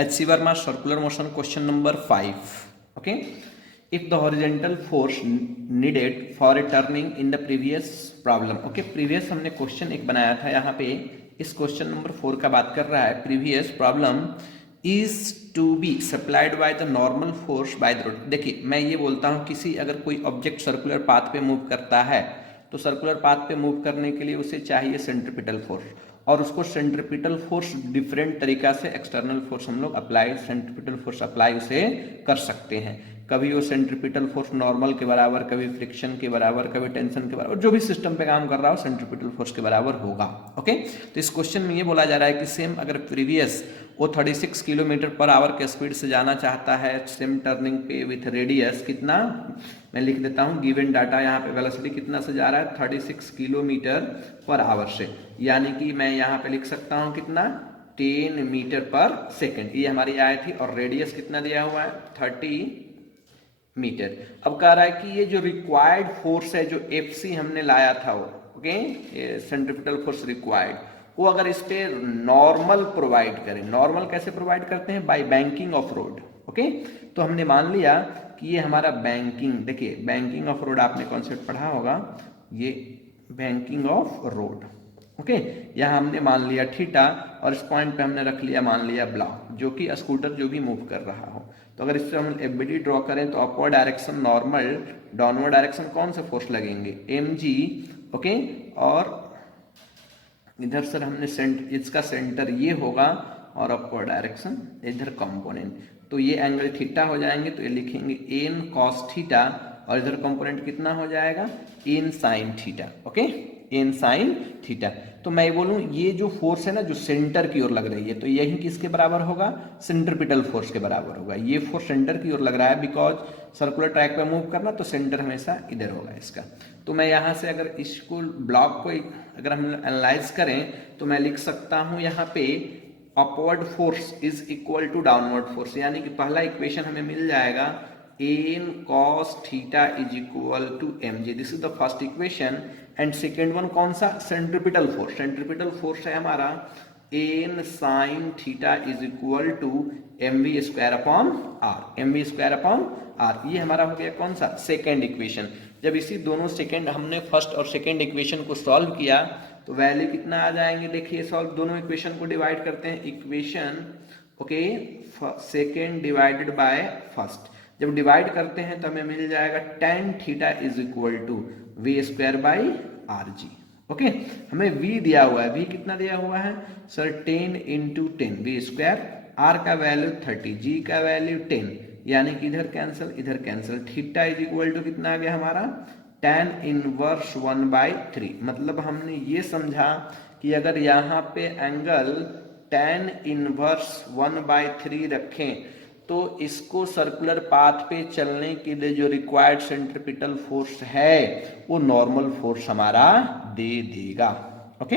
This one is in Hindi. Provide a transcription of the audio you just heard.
H.C. Verma circular motion question number 5. Okay, if the horizontal force needed for a turning in the previous problem. Okay, previous हमने क्वेश्चन एक बनाया था यहाँ पे, इस क्वेश्चन नंबर 4 का बात कर रहा है. Previous problem is to be supplied by the normal force by the road. देखिए मैं ये बोलता हूँ किसी अगर कोई ऑब्जेक्ट सर्कुलर पाथ पे मूव करता है तो सर्कुलर पाथ पे मूव करने के लिए उसे चाहिए सेंट्रीपिटल फोर्स, और उसको सेंट्रीपिटल फोर्स डिफरेंट तरीका से एक्सटर्नल फोर्स हम लोग अप्लाई, सेंट्रीपिटल फोर्स अप्लाई उसे कर सकते हैं. कभी वो सेंट्रीपिटल फोर्स नॉर्मल के बराबर, कभी फ्रिक्शन के बराबर, कभी टेंशन के बराबर, जो भी सिस्टम पे काम कर रहा हो सेंट्रीपिटल फोर्स के बराबर होगा. ओके, तो इस क्वेश्चन में ये बोला जा रहा है कि सेम अगर प्रीवियस वो 36 किलोमीटर पर आवर के स्पीड से जाना चाहता है सेम टर्निंग पे विथ रेडियस कितना, मैं लिख देता हूँ गिवन डाटा यहाँ पे, वेलोसिटी कितना से जा रहा है 36 किलोमीटर पर आवर से, यानी कि मैं यहाँ पे लिख सकता हूँ कितना 10 मीटर पर सेकेंड, ये हमारी आय थी, और रेडियस कितना दिया हुआ है 30 मीटर. अब कह रहा है कि ये जो रिक्वायर्ड फोर्स है जो FC हमने लाया था वो, ओके, सेंट्रीपिटल फोर्स रिक्वायर्ड, वो अगर इस पे नॉर्मल प्रोवाइड करें. नॉर्मल कैसे प्रोवाइड करते हैं? By banking of road. Okay, तो हमने मान लिया कि ये हमारा बैंकिंग, देखिए बैंकिंग ऑफ रोड आपने कॉन्सेप्ट पढ़ा होगा, ये बैंकिंग ऑफ रोड. ओके, यहाँ हमने मान लिया थीटा, और इस पॉइंट पे हमने रख लिया मान लिया ब्लॉक, जो कि स्कूटर जो भी मूव कर रहा हो. तो अगर इससे हम एफबीडी ड्रॉ करें तो upward direction normal, downward direction कौन से फोर्स लगेंगे mg. ओके, और इधर सर हमने इसका सेंटर ये होगा, और अपवर्ड डायरेक्शन इधर कंपोनेंट, तो ये एंगल थीटा हो जाएंगे, तो ये लिखेंगे n cos थीटा, और इधर कंपोनेंट कितना हो जाएगा n sin theta. Okay, n sin theta. तो मैं ये बोलूँ ये जो फोर्स है ना जो सेंटर की ओर लग रही है, तो यही किसके बराबर होगा? सेंट्रीपिटल फोर्स के बराबर होगा. ये फोर्स सेंटर की ओर लग रहा है, बिकॉज सर्कुलर ट्रैक पे मूव करना, तो सेंटर हमेशा इधर होगा इसका. तो मैं यहाँ से अगर इसको ब्लॉक को अगर हम एनालाइज करें तो मैं लिख सकता हूँ यहाँ पे upward force is equal to downward force, यानी कि पहला इक्वेशन हमें मिल जाएगा n cos theta is equal to mg. This is the first equation. And second one कौन सा? Centripetal force. सेंट्रीपिटल फोर्स है हमारा n sin theta is equal to mv square upon r. mv square upon r, ये हमारा हो गया कौन सा? Second equation. जब इसी दोनों सेकेंड हमने फर्स्ट और सेकेंड इक्वेशन को सॉल्व किया तो वैल्यू कितना आ जाएंगे? देखिए सॉल्व, दोनों इक्वेशन को डिवाइड करते हैं. Equation okay second divided by first, जब डिवाइड करते हैं तो हमें मिल जाएगा tan theta is equal to v square by r g. Okay, हमें v दिया हुआ है, v कितना दिया हुआ है sir? 10 into 10 v square, r का वैल्यू 30, g का वैल्यू 10, यानी कि इधर कैंसिल इधर cancel. Theta is equal to कितना आ गया हमारा? tan inverse 1/3. मतलब हमने ये समझा कि अगर यहाँ पे एंगल tan इनवर्स 1/3 रखें तो इसको सर्कुलर पाथ पे चलने के लिए जो रिक्वायर्ड सेंट्रीपिटल फोर्स है वो नॉर्मल फोर्स हमारा दे देगा. ओके,